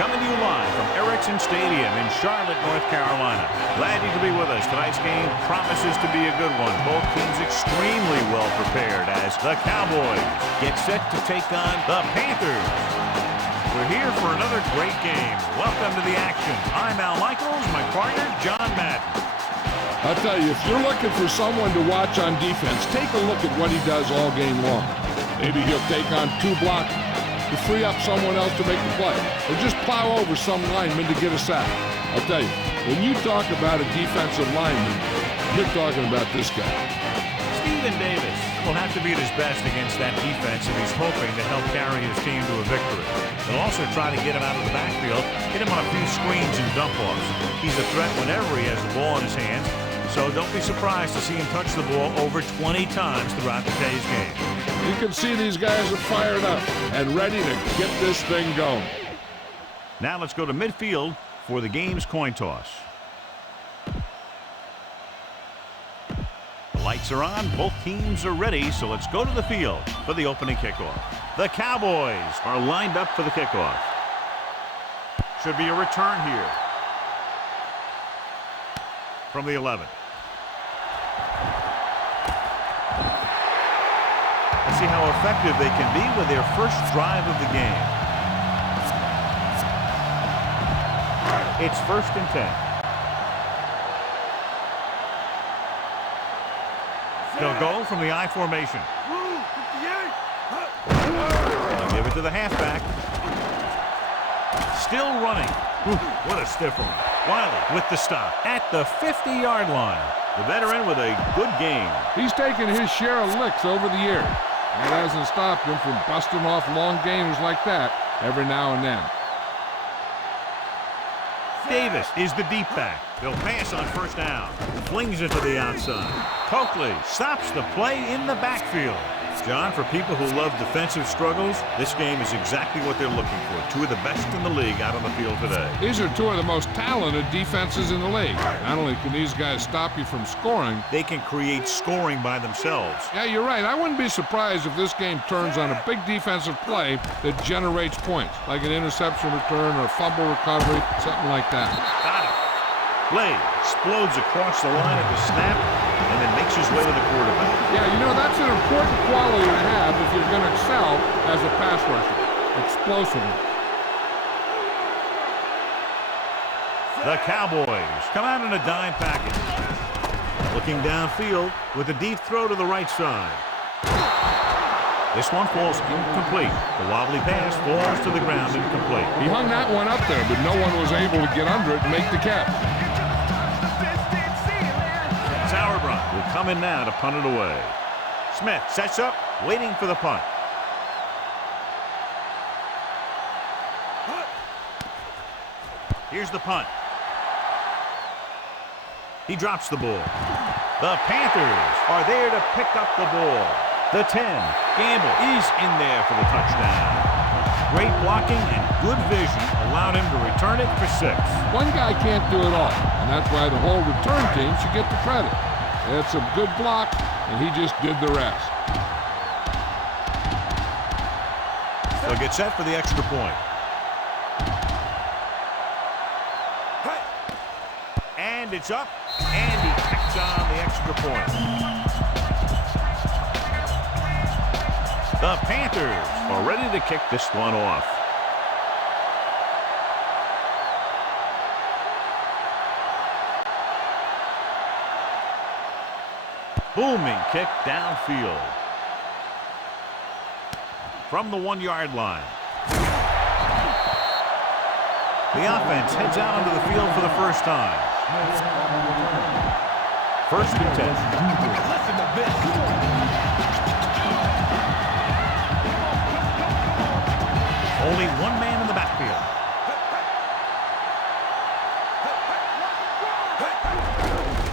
coming to you live from Erickson Stadium in Charlotte, North Carolina. Glad you could be with us. Tonight's game promises to be a good one. Both teams extremely well prepared as the Cowboys get set to take on the Panthers. We're here for another great game. Welcome to the action. I'm Al Michaels, my partner, John Madden. I'll tell you, if you're looking for someone to watch on defense, take a look at what he does all game long. Maybe he'll take on 2 blocks to free up someone else to make the play, or just plow over some lineman to get a sack. I'll tell you, when you talk about a defensive lineman, you're talking about this guy. Stephen Davis will have to be at his best against that defense if he's hoping to help carry his team to a victory. They'll also try to get him out of the backfield, hit him on a few screens and dump-offs. He's a threat whenever he has the ball in his hands, so don't be surprised to see him touch the ball over 20 times throughout today's game. You can see these guys are fired up and ready to get this thing going. Now let's go to midfield for the game's coin toss. The lights are on, both teams are ready, so let's go to the field for the opening kickoff. The Cowboys are lined up for the kickoff. Should be a return here from the 11. Let's see how effective they can be with their first drive of the game. It's 1st and 10. They'll go from the I formation. They'll give it to the halfback. Still running. What a stiff one. Wiley with the stop at the 50-yard line. The veteran with a good game. He's taken his share of licks over the years. That hasn't stopped him from busting off long gainers like that every now and then. Davis is the deep back. They'll pass on 1st down. Flings it to the outside. Coakley stops the play in the backfield. John, for people who love defensive struggles, this game is exactly what they're looking for. 2 of the best in the league out on the field today. These are 2 of the most talented defenses in the league. Not only can these guys stop you from scoring, they can create scoring by themselves. Yeah, you're right. I wouldn't be surprised if this game turns on a big defensive play that generates points, like an interception return or a fumble recovery, something like that. Got it. Blade explodes across the line at the snap and then makes his way to the quarterback. Yeah, you know, that's an important quality to have if you're going to excel as a pass rusher. Explosiveness. The Cowboys come out in a dime package. Looking downfield with a deep throw to the right side. This one falls incomplete. The wobbly pass falls to the ground incomplete. He hung that one up there, but no one was able to get under it and make the catch. Sauerbrunn will come in now to punt it away. Smith sets up, waiting for the punt. Here's the punt. He drops the ball. The Panthers are there to pick up the ball. The 10, Gamble is in there for the touchdown. Great blocking and good vision allowed him to return it for 6. One guy can't do it all, and that's why the whole return team should get the credit. They had some good block, and he just did the rest. They'll get set for the extra point. And it's up, and he tacks on the extra point. The Panthers are ready to kick this one off. Booming kick downfield. From the 1-yard line. The offense heads out onto the field for the first time. 1st and 10. Listen to this. Only one man in the backfield.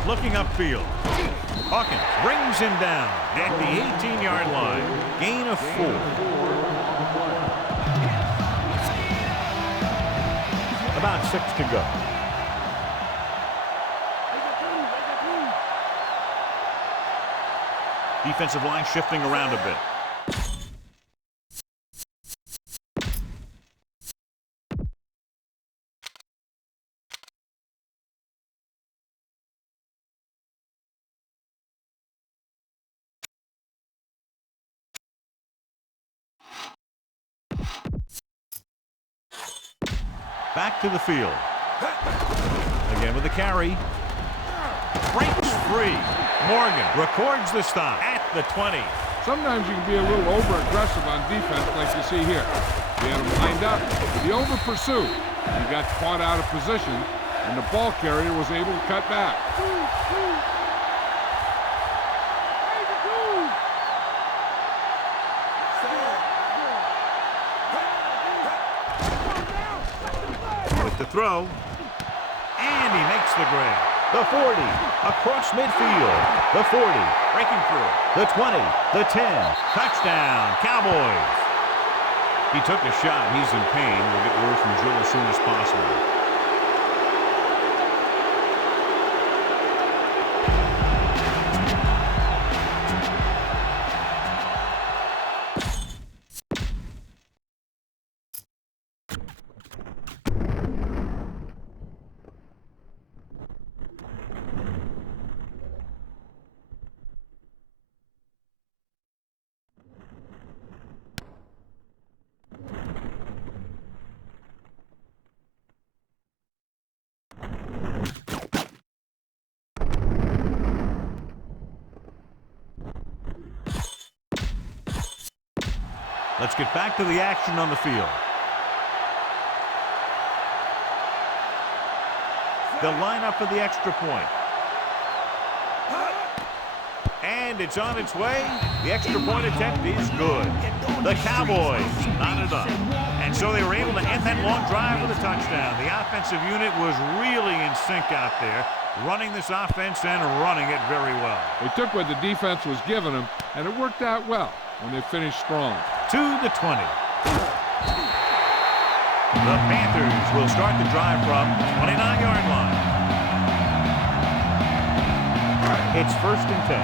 Looking upfield. Hawkins brings him down at the 18-yard line. Gain of 4. About 6 to go. Defensive line shifting around a bit. Back to the field. Again with the carry. Breaks free. Morgan records the stop at the 20. Sometimes you can be a little over-aggressive on defense like you see here. He had him lined up. He over-pursued. He got caught out of position, and the ball carrier was able to cut back. With the throw. And he makes the grab. The 40, across midfield. The 40, breaking through. The 20, the 10, touchdown, Cowboys. He took a shot. He's in pain. We'll get word from Joe as soon as possible. Let's get back to the action on the field. They'll line up for the extra point. And it's on its way. The extra point attempt is good. The Cowboys knotted up. And so they were able to end that long drive with a touchdown. The offensive unit was really in sync out there, running this offense and running it very well. They took what the defense was giving them, and it worked out well when they finished strong. To the 20. The Panthers will start the drive from the 29-yard line. It's 1st and 10.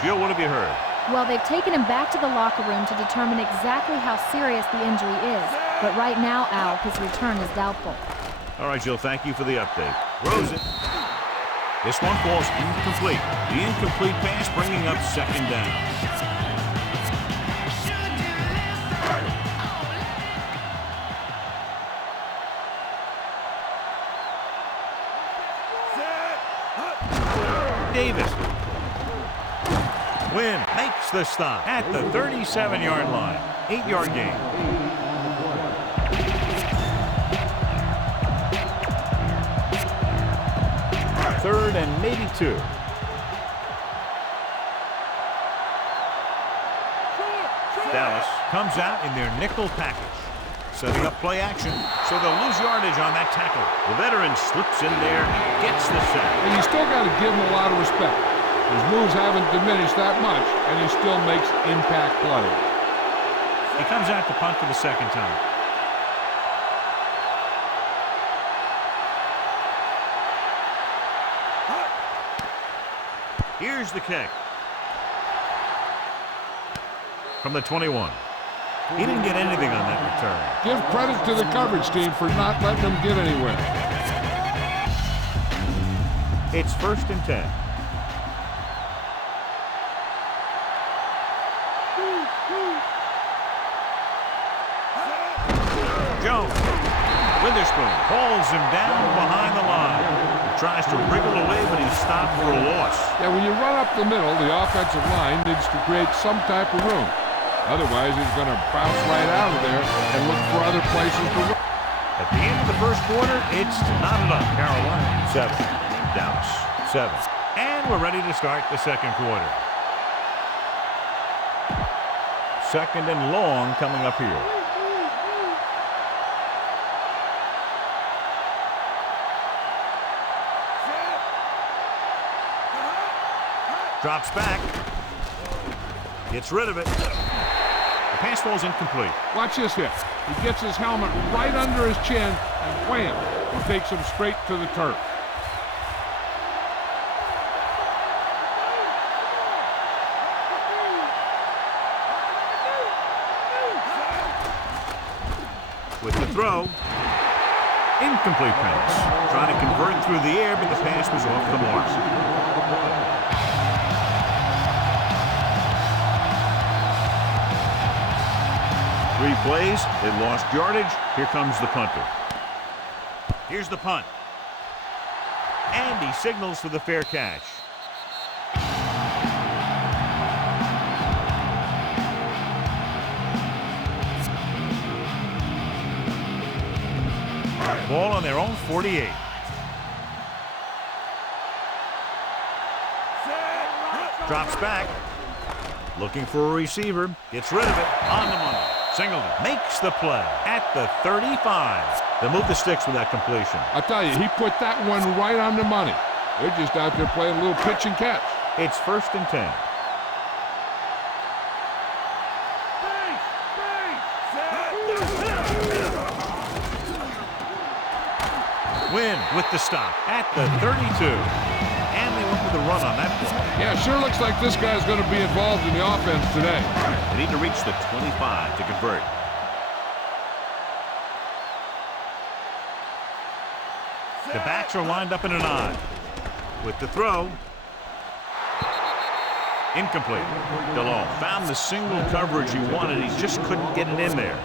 Jill, what have you heard? Well, they've taken him back to the locker room to determine exactly how serious the injury is. But right now, Al, his return is doubtful. All right, Jill, thank you for the update. Rosen. This one falls incomplete. The incomplete pass bringing up 2nd down. Davis. Wynn makes the stop at the 37-yard line. 8-yard gain. Third and maybe 2. Dallas comes out in their nickel package. Setting up play action, so they'll lose yardage on that tackle. The veteran slips in there and gets the sack. And you still got to give him a lot of respect. His moves haven't diminished that much, and he still makes impact plays. He comes out to punt for the 2nd time. Here's the kick. From the 21. He didn't get anything on that return. Give credit to the coverage team for not letting him get anywhere. It's 1st and 10. Jones. Witherspoon pulls him down behind the line. He tries to wriggle away, but he's stopped for a loss. Yeah, when you run up the middle, the offensive line needs to create some type of room. Otherwise, he's going to bounce right out of there and look for other places to run. At the end of the 1st quarter, it's knotted up. Carolina 7, Dallas 7. And we're ready to start the 2nd quarter. 2nd and long coming up here. Drops back. Gets rid of it. The pass falls incomplete. Watch this hit. He gets his helmet right under his chin, and wham, he takes him straight to the turf. With the throw. Incomplete pass. Trying to convert through the air, but the pass was off the mark. 3 plays, they lost yardage. Here comes the punter. Here's the punt. And he signals for the fair catch. Ball on their own 48. Drops back. Looking for a receiver. Gets rid of it. On the money. Singleton makes the play at the 35. They move the sticks with that completion. I tell you, he put that one right on the money. They're just out there playing a little pitch and catch. It's 1st and 10. Win with the stop at the 32. And they went with the run on that play. Yeah, sure looks like this guy's going to be involved in the offense today. They need to reach the 25 to convert. The backs are lined up in an I. With the throw. Incomplete. DeLong found the single coverage he wanted. He just couldn't get it in there.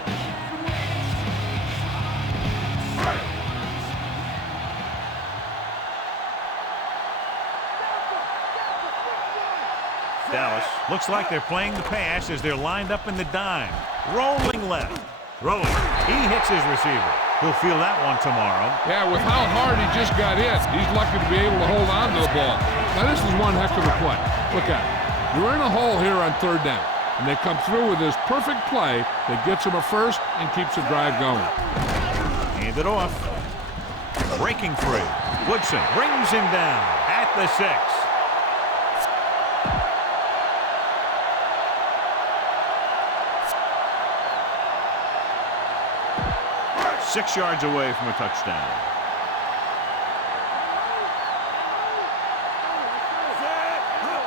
Dallas looks like they're playing the pass as they're lined up in the dime. Rolling left. Throwing. He hits his receiver. He'll feel that one tomorrow. Yeah, with how hard he just got hit, he's lucky to be able to hold on to the ball. Now, this is one heck of a play. Look at it. You're in a hole here on 3rd down, and they come through with this perfect play that gets them a first and keeps the drive going. Hand it off. Breaking free. Woodson brings him down at the 6. 6 yards away from a touchdown.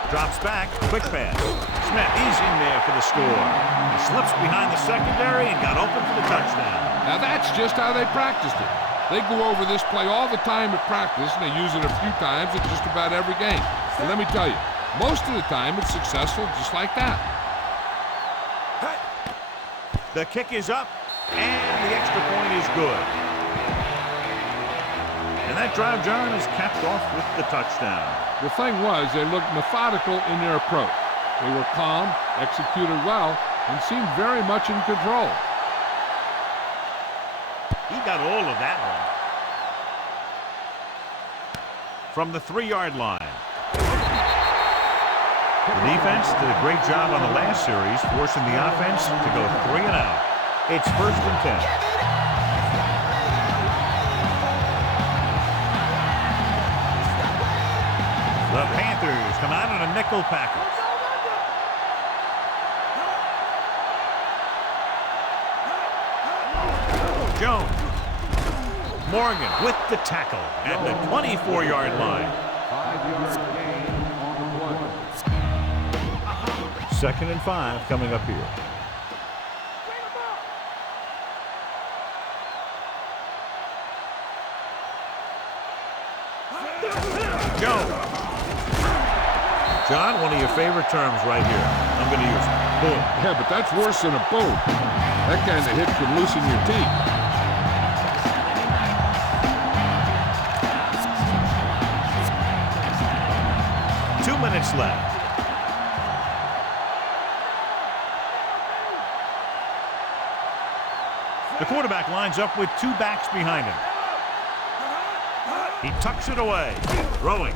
Drops back, quick pass. Smith, he's in there for the score. He slips behind the secondary and got open for the touchdown. Now that's just how they practiced it. They go over this play all the time at practice, and they use it a few times at just about every game. And let me tell you, most of the time it's successful just like that. The kick is up, and the extra point is good. And that drive, John, is capped off with the touchdown. The thing was, they looked methodical in their approach. They were calm, executed well, and seemed very much in control. He got all of that one. From the 3-yard line. The defense did a great job on the last series, forcing the offense to go 3 and out. It's 1st and 10. The Panthers come out in a nickel package. Jones. Morgan with the tackle at the 24-yard line. 5-yard gain on the play. 2nd and 5 coming up here. Jones. John, one of your favorite terms right here. I'm going to use it. Boom. Yeah, but that's worse than a boom. That kind of hit could loosen your teeth. 2 minutes left. The quarterback lines up with 2 backs behind him. He tucks it away. Throwing.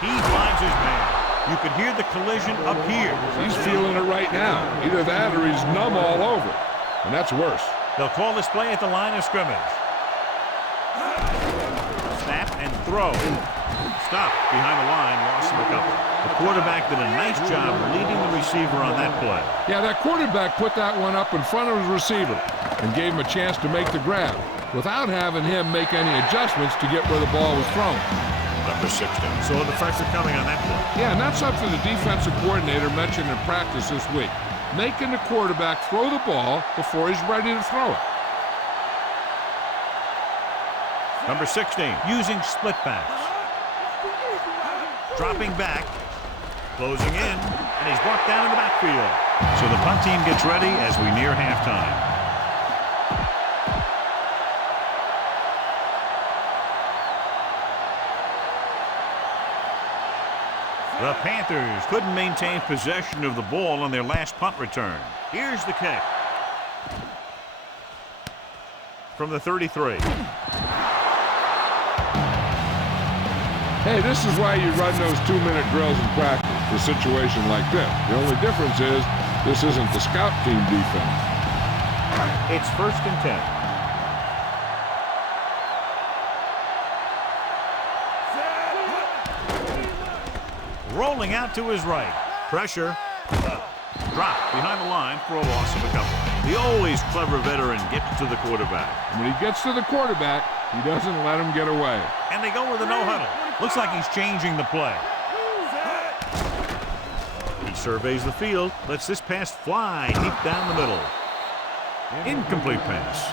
He finds his man. You could hear the collision up here. He's feeling it right now. Either that or he's numb all over. And that's worse. They'll call this play at the line of scrimmage. Snap and throw. Stop behind the line, loss of a couple. The quarterback did a nice job leading the receiver on that play. Yeah, that quarterback put that one up in front of his receiver and gave him a chance to make the grab without having him make any adjustments to get where the ball was thrown. Number 16. So the pressure coming on that play. Yeah, and that's something the defensive coordinator mentioned in practice this week. Making the quarterback throw the ball before he's ready to throw it. Number 16, using split backs. Dropping back, closing in, and he's brought down in the backfield. So the punt team gets ready as we near halftime. The Panthers couldn't maintain possession of the ball on their last punt return. Here's the kick. From the 33. Hey, this is why you run those 2-minute drills in practice for a situation like this. The only difference is this isn't the scout team defense. It's 1st and 10. Rolling out to his right. Pressure. Dropped behind the line for a loss of a couple. The always clever veteran gets to the quarterback. And when he gets to the quarterback, he doesn't let him get away. And they go with a no-huddle. Looks like he's changing the play. He surveys the field, lets this pass fly deep down the middle. Incomplete pass.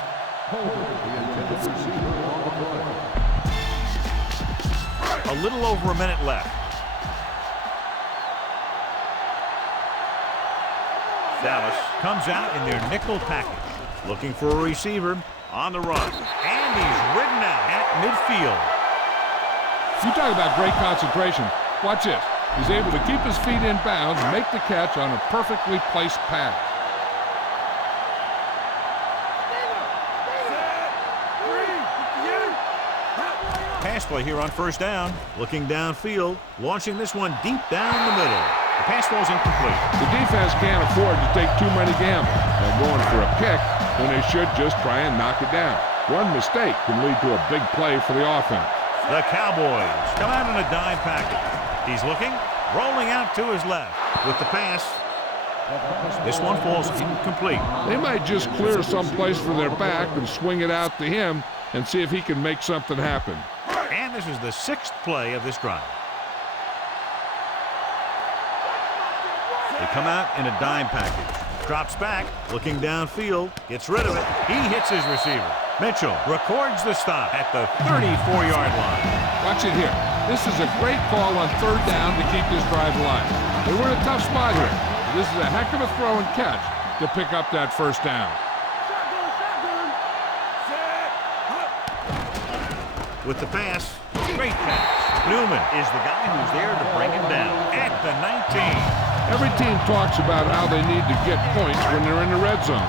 A little over a minute left. Dallas comes out in their nickel package, looking for a receiver on the run. And he's ridden out at midfield. You talk about great concentration. Watch this. He's able to keep his feet in bounds and make the catch on a perfectly placed pass. Pass play here on 1st down. Looking downfield, launching this one deep down the middle. The pass ball's incomplete. The defense can't afford to take too many gambles. They're going for a pick when they should just try and knock it down. One mistake can lead to a big play for the offense. The Cowboys come out in a dime package. He's looking, rolling out to his left with the pass. This one falls incomplete. They might just clear some place for their back and swing it out to him and see if he can make something happen. And this is the 6th play of this drive. They come out in a dime package. Drops back, looking downfield, gets rid of it. He hits his receiver. Mitchell records the stop at the 34-yard line. Watch it here. This is a great call on 3rd down to keep this drive alive. They were in a tough spot here. This is a heck of a throw and catch to pick up that 1st down. With the pass, great pass. Newman is the guy who's there to bring him down at the 19. Every team talks about how they need to get points when they're in the red zone.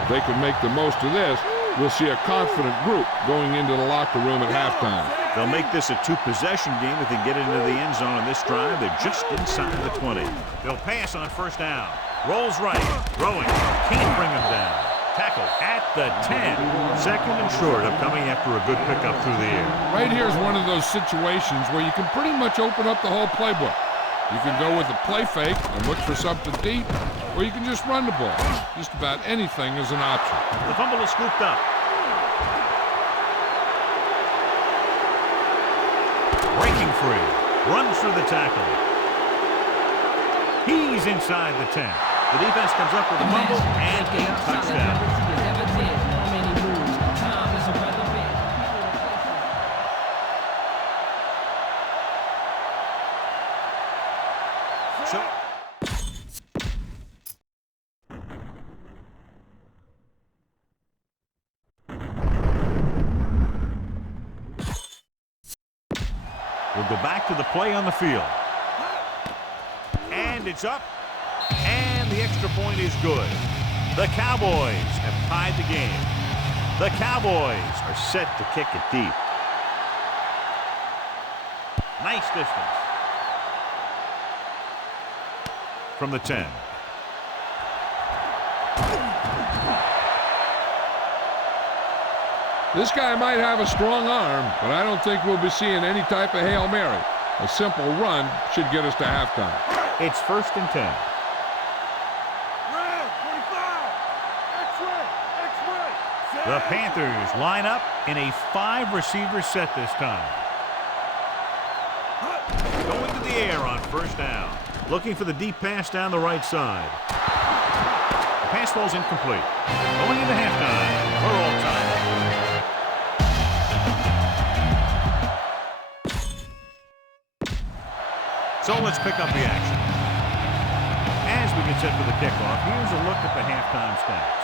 If they can make the most of this, we'll see a confident group going into the locker room at halftime. They'll make this a 2-possession game if they get into the end zone on this drive. They're just inside the 20. They'll pass on 1st down. Rolls right, throwing, can't bring him down. Tackle at the 10. 2nd and short of coming after a good pickup through the air. Right here is one of those situations where you can pretty much open up the whole playbook. You can go with the play fake and look for something deep, or you can just run the ball. Just about anything is an option. The fumble is scooped up. Breaking free. Runs through the tackle. He's inside the 10. The defense comes up with a fumble and a touchdown. We'll go back to the play on the field. And it's up. And the extra point is good. The Cowboys have tied the game. The Cowboys are set to kick it deep. Nice distance. From the 10. This guy might have a strong arm, but I don't think we'll be seeing any type of Hail Mary. A simple run should get us to halftime. It's 1st and 10. The Panthers line up in a 5-receiver set this time. Going to the air on 1st down. Looking for the deep pass down the right side. The pass ball's incomplete. Going into halftime, we're all tied. So let's pick up the action. As we get set for the kickoff, here's a look at the halftime stats.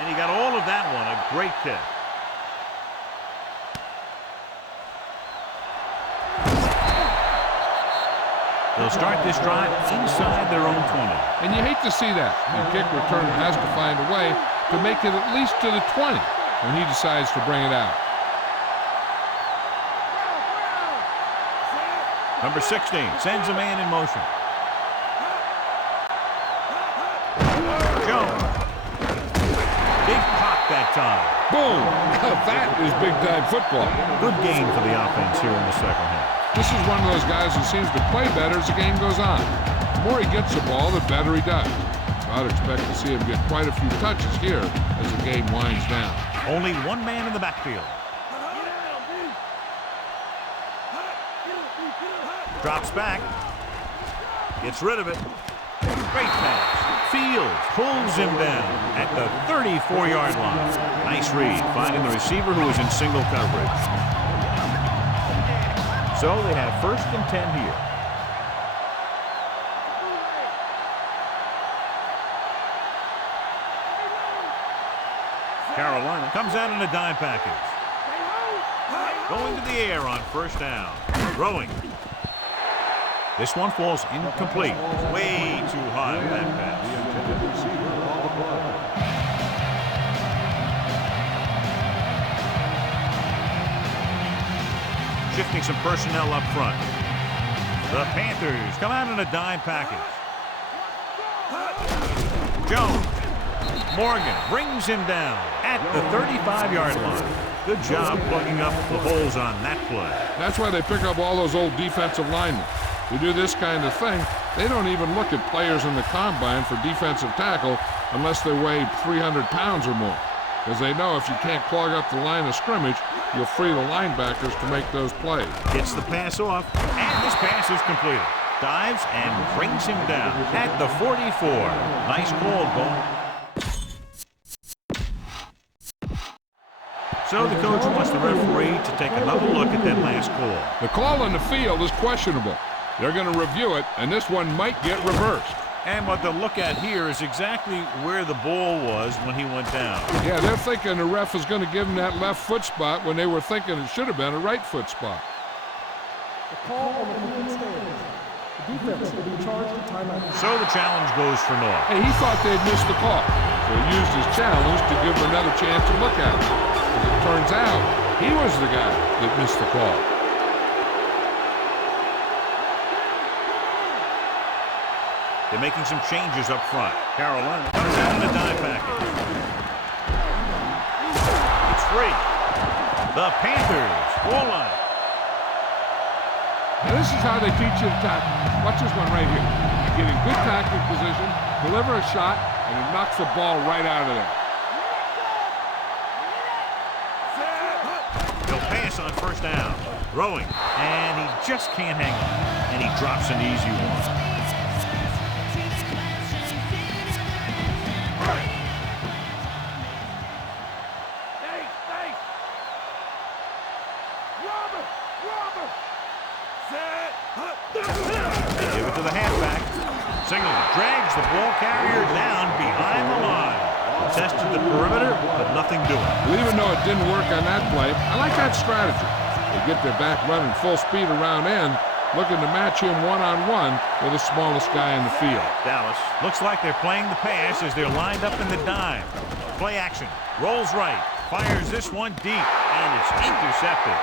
And he got all of that one, a great kick. They'll start this drive inside their own 20. And you hate to see that. The kick returner has to find a way to make it at least to the 20 when he decides to bring it out. Number 16 sends a man in motion. Jones. Big pop that time. Boom! That is big-time football. Good game for the offense here in the second half. This is one of those guys who seems to play better as the game goes on. The more he gets the ball, the better he does. I'd expect to see him get quite a few touches here as the game winds down. Only one man in the backfield. Drops back. Gets rid of it. Great pass. Fields pulls him down at the 34-yard line. Nice read, finding the receiver who was in single coverage. So they have 1st and 10 here. Carolina comes out in a dime package. Going to the air on 1st down. Throwing. This one falls incomplete. Way too high on that pass. Shifting some personnel up front. The Panthers come out in a dime package. Jones. Morgan brings him down at the 35-yard line. Good job plugging up the holes on that play. That's why they pick up all those old defensive linemen. Who do this kind of thing. They don't even look at players in the combine for defensive tackle unless they weigh 300 pounds or more. Because they know if you can't clog up the line of scrimmage, you'll free the linebackers to make those plays. Gets the pass off, and this pass is completed. Dives and brings him down at the 44. Nice call, Bo. So the coach wants the referee to take another look at that last call. The call on the field is questionable. They're going to review it, and this one might get reversed. And what they'll look at here is exactly where the ball was when he went down. Yeah, they're thinking the ref is going to give him that left foot spot when they were thinking it should have been a right foot spot. The call on the field stands. The defense will be charged with timeout. So the challenge goes for North. Hey, he thought they'd missed the call, so he used his challenge to give him another chance to look at it. As it turns out, he was the guy that missed the call. They're making some changes up front. Carolina comes out in a dime package. It's free. The Panthers goal line. Now this is how they teach you to tackle. Watch this one right here. You get in good tackling position, deliver a shot, and it knocks the ball right out of there. He'll pass on 1st down. Throwing. And he just can't hang on. And he drops an easy one. Give it to the halfback. Singleton drags the ball carrier down behind the line. Tested the perimeter, but nothing doing. Well, even though it didn't work on that play, I like that strategy. They get their back running full speed around end, looking to match him one-on-one with the smallest guy in the field. Dallas looks like they're playing the pass as they're lined up in the dime. Play action. Rolls right. Fires this one deep, and it's intercepted.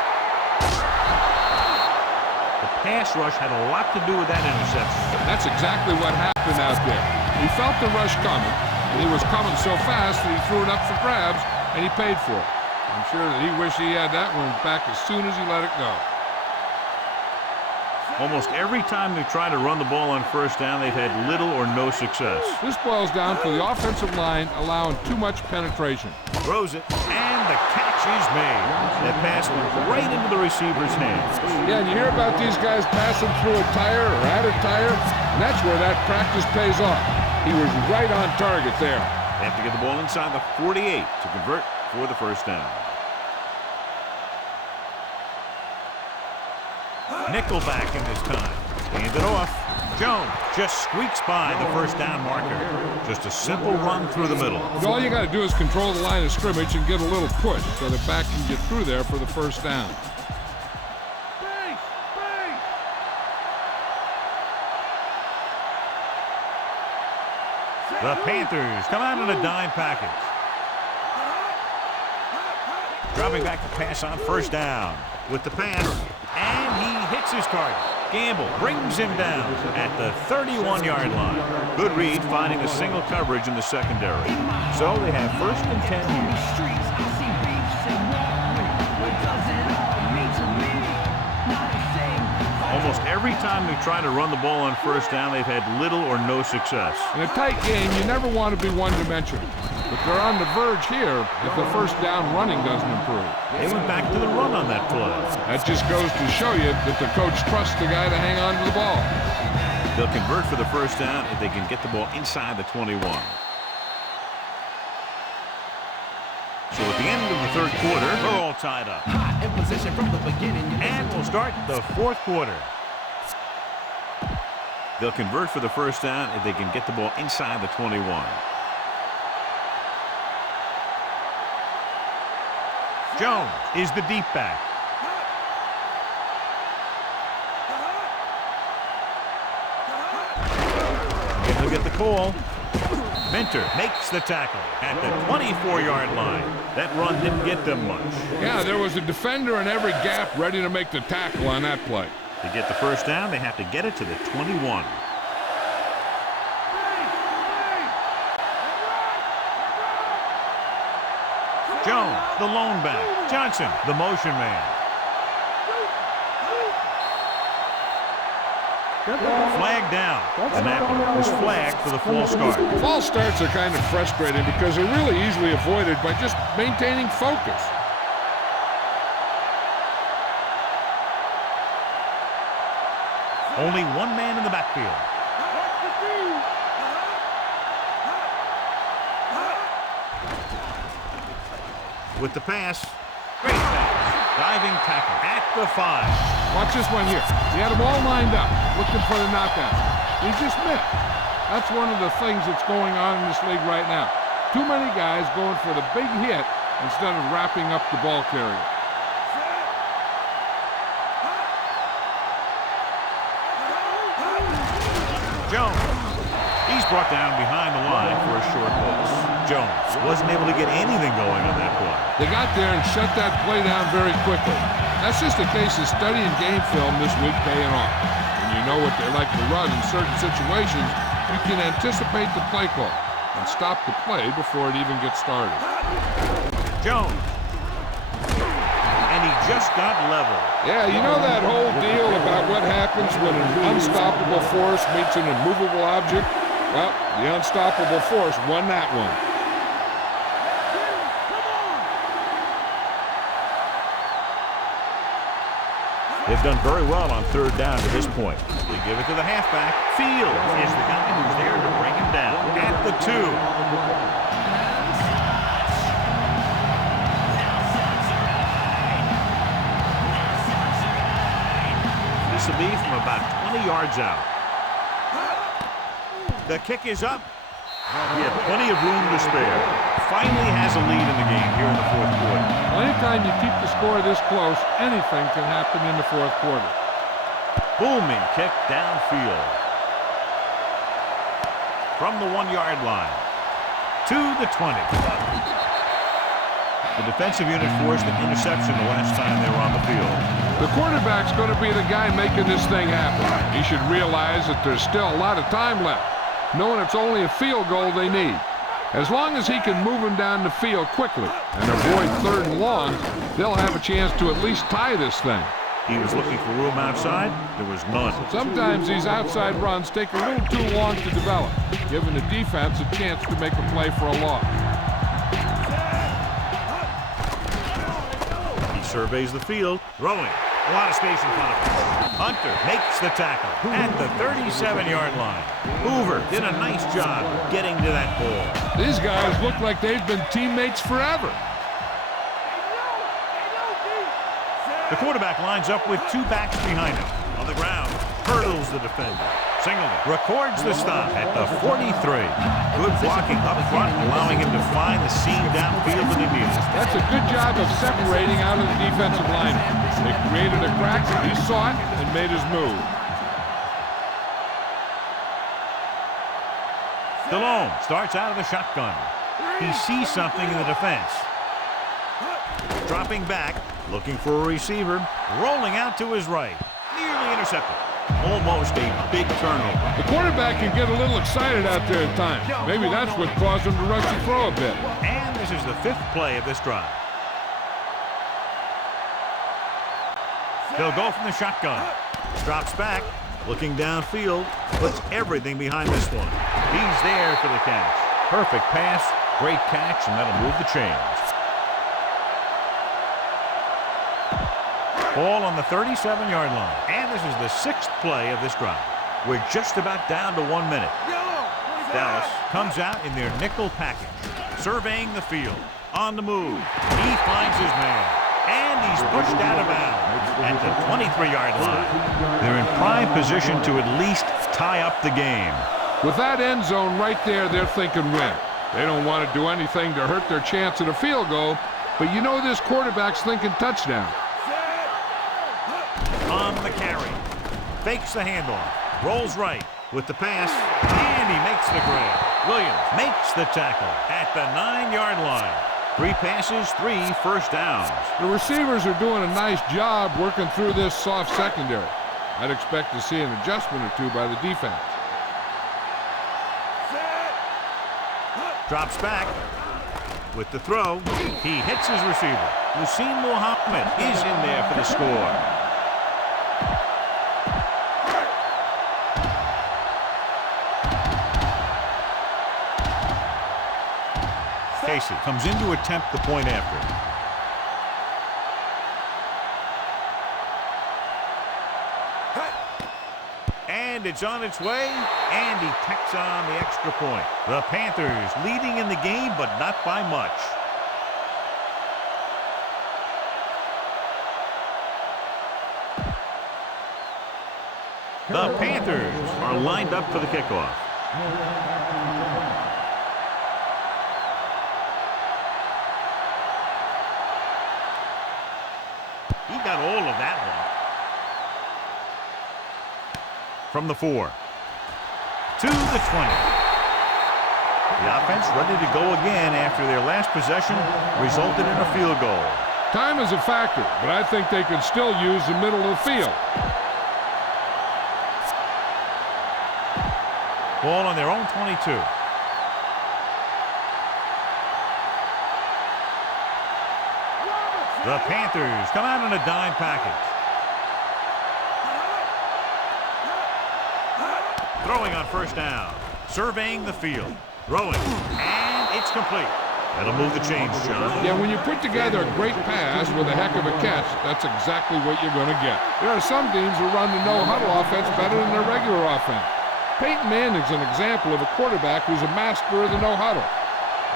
The pass rush had a lot to do with that interception. That's exactly what happened out there. He felt the rush coming, and he was coming so fast that he threw it up for grabs, and he paid for it. I'm sure that he wished he had that one back as soon as he let it go. Almost every time they've tried to run the ball on 1st down, they've had little or no success. This boils down to the offensive line allowing too much penetration. Throws it, and the catch is made. That pass went right into the receiver's hands. Yeah, and you hear about these guys passing through a tire or at a tire, and that's where that practice pays off. He was right on target there. They have to get the ball inside the 48 to convert for the 1st down. Nickelback in this time. Hand it off. Jones just squeaks by the 1st down marker. Just a simple run through the middle. And all you got to do is control the line of scrimmage and get a little push so the back can get through there for the 1st down. The Panthers come out in a dime package. Dropping back to pass on first down. With the pass, and he hits his target. Gamble brings him down at the 31-yard line. Good read, finding a single coverage in the secondary. So they have first and 10 here. Almost every time they try to run the ball on first down, they've had little or no success. In a tight game, you never want to be one-dimensional. But they're on the verge here if the first down running doesn't improve. They went back to the run on that play. That just goes to show you that the coach trusts the guy to hang on to the ball. They'll convert for the first down if they can get the ball inside the 21. So at the end of the third quarter, they're all tied up. In position from the beginning. And we'll start the fourth quarter. They'll convert for the first down if they can get the ball inside the 21. Jones is the deep back. He'll get the call. Minter makes the tackle at the 24-yard line. That run didn't get them much. Yeah, there was a defender in every gap ready to make the tackle on that play. To get the first down, they have to get it to the 21. Jones, the lone back. Johnson, the motion man. Flag down. And that one is flagged for the false start. False starts are kind of frustrating because they're really easily avoided by just maintaining focus. Only one man in the backfield. With the pass. Great pass. Diving tackle at the 5. Watch this one here. He had them all lined up, looking for the knockdown. He just missed. That's one of the things that's going on in this league right now. Too many guys going for the big hit instead of wrapping up the ball carrier. Jones. He's brought down behind the line for a short loss. Jones wasn't able to get anything going on that play. They got there and shut that play down very quickly. That's just a case of studying game film this week paying off. When you know what they like to run in certain situations, you can anticipate the play call and stop the play before it even gets started. Jones. And he just got level. Yeah, you know that whole deal about what happens when an unstoppable force meets an immovable object? Well, the unstoppable force won that one. They've done very well on third down to this point. They give it to the halfback. Fields is the guy who's there to bring him down at the 2. This will be from about 20 yards out. The kick is up. He had plenty of room to spare. Finally has a lead in the game here in the fourth quarter. Well, anytime you keep the score this close, anything can happen in the fourth quarter. Booming kick downfield. From the 1-yard line to the 20. The defensive unit forced an interception the last time they were on the field. The quarterback's going to be the guy making this thing happen. He should realize that there's still a lot of time left, knowing it's only a field goal they need. As long as he can move him down the field quickly and avoid third and long, they'll have a chance to at least tie this thing. He was looking for room outside. There was none. Sometimes these outside runs take a little too long to develop, giving the defense a chance to make a play for a loss. He surveys the field, throwing. A lot of space in front of him. Hunter makes the tackle at the 37-yard line. Hoover did a nice job getting to that ball. These guys look like they've been teammates forever. The quarterback lines up with 2 backs behind him. On the ground, hurdles the defender. Singleton records the stop at the 43. Good blocking up front, allowing him to find the seam downfield that he needs. That's a good job of separating out of the defensive line. They created a crack, he saw it, and made his move. Stallone starts out of the shotgun. He sees something in the defense. Dropping back, looking for a receiver, rolling out to his right. Nearly intercepted. Almost a big turnover. The quarterback can get a little excited out there at times. Maybe that's what caused him to rush the throw a bit. And this is the 5th play of this drive. They'll go from the shotgun. Drops back, looking downfield, puts everything behind this one. He's there for the catch. Perfect pass, great catch, and that'll move the chains. Ball on the 37-yard line. And this is the 6th play of this drive. We're just about down to 1 minute. Dallas comes out in their nickel package, surveying the field. On the move. He finds his man. And he's pushed out of bounds at the 23-yard line. They're in prime position to at least tie up the game. With that end zone right there, they're thinking win. They don't want to do anything to hurt their chance at a field goal, but you know this quarterback's thinking touchdown. On the carry. Fakes the handoff. Rolls right with the pass. And he makes the grab. Williams makes the tackle at the 9-yard line. 3 passes, 3 first downs. The receivers are doing a nice job working through this soft secondary. I'd expect to see an adjustment or two by the defense. Drops back with the throw. He hits his receiver. Hussein Muhammad is in there for the score. Casey comes in to attempt the point after. And it's on its way, and he tacks on the extra point. The Panthers leading in the game, but not by much. The Panthers are lined up for the kickoff. He got all of that one. From the 4 to the 20. The offense ready to go again after their last possession resulted in a field goal. Time is a factor, but I think they can still use the middle of the field. Ball on their own 22. The Panthers come out in a dime package. Throwing on first down. Surveying the field. Throwing. And it's complete. That'll move the chains, John. Yeah, when you put together a great pass with a heck of a catch, that's exactly what you're going to get. There are some teams who run the no-huddle offense better than their regular offense. Peyton Manning's an example of a quarterback who's a master of the no-huddle.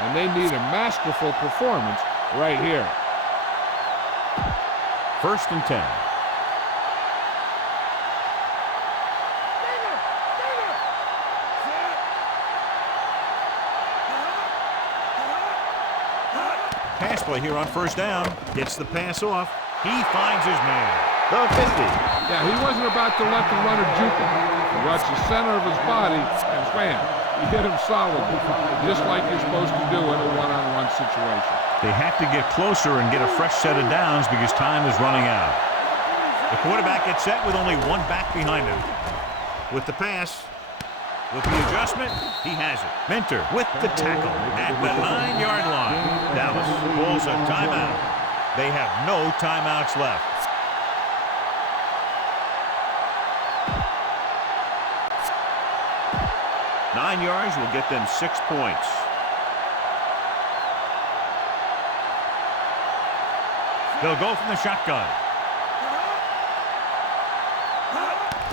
And they need a masterful performance right here. 1st and 10. Pass play here on first down. Gets the pass off. He finds his man. The 50. Yeah, he wasn't about to let the runner juke him. He watched the center of his body and wham, he hit him solidly, just like you're supposed to do in a one-on-one situation. They have to get closer and get a fresh set of downs because time is running out. The quarterback gets set with only one back behind him. With the pass, with the adjustment, he has it. Minter with the tackle at the 9-yard line. Dallas calls a timeout. They have no timeouts left. Nine yards will get them 6 points. They'll go from the shotgun.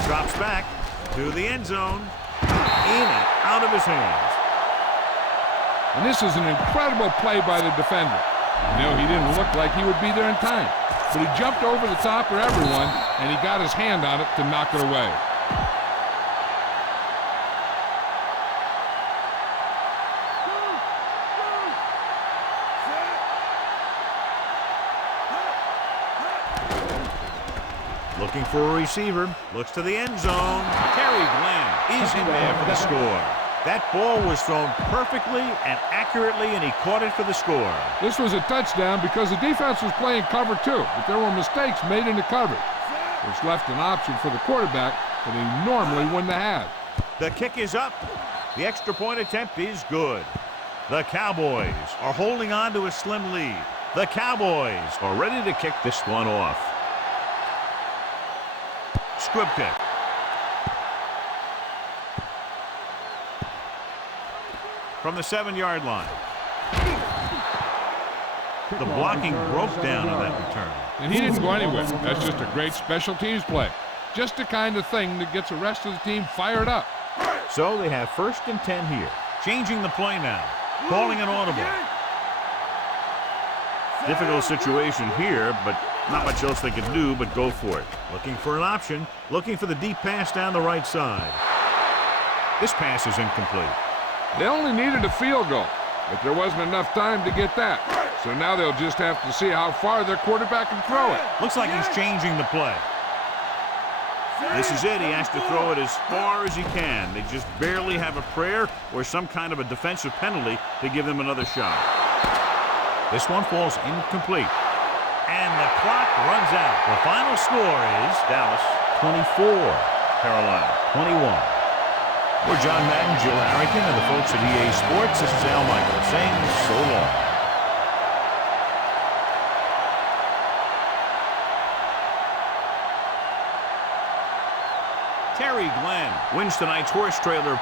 Drops back to the end zone. In and out of his hands. And this is an incredible play by the defender. You know, he didn't look like he would be there in time, but he jumped over the top of everyone, and he got his hand on it to knock it away. Looking for a receiver. Looks to the end zone. Terry Glenn is in there for the score. That ball was thrown perfectly and accurately, and he caught it for the score. This was a touchdown because the defense was playing cover 2, but there were mistakes made in the coverage, which left an option for the quarterback that he normally wouldn't have had. The kick is up. The extra point attempt is good. The Cowboys are holding on to a slim lead. The Cowboys are ready to kick this one off. Squib kick. From the 7-yard line. The blocking broke down on that return. And he didn't go anywhere. That's just a great special teams play. Just the kind of thing that gets the rest of the team fired up. So they have 1st and 10 here. Changing the play now. Calling an audible. Difficult situation here, but not much else they can do but go for it. Looking for an option. Looking for the deep pass down the right side. This pass is incomplete. They only needed a field goal, but there wasn't enough time to get that. So now they'll just have to see how far their quarterback can throw it. Looks like he's changing the play. This is it. He has to throw it as far as he can. They just barely have a prayer or some kind of a defensive penalty to give them another shot. This one falls incomplete. And the clock runs out. The final score is Dallas 24, Carolina 21. For John Madden, Jill Harrington, and the folks at EA Sports, this is Al Michaels saying so long. Terry Glenn wins tonight's horse trailer.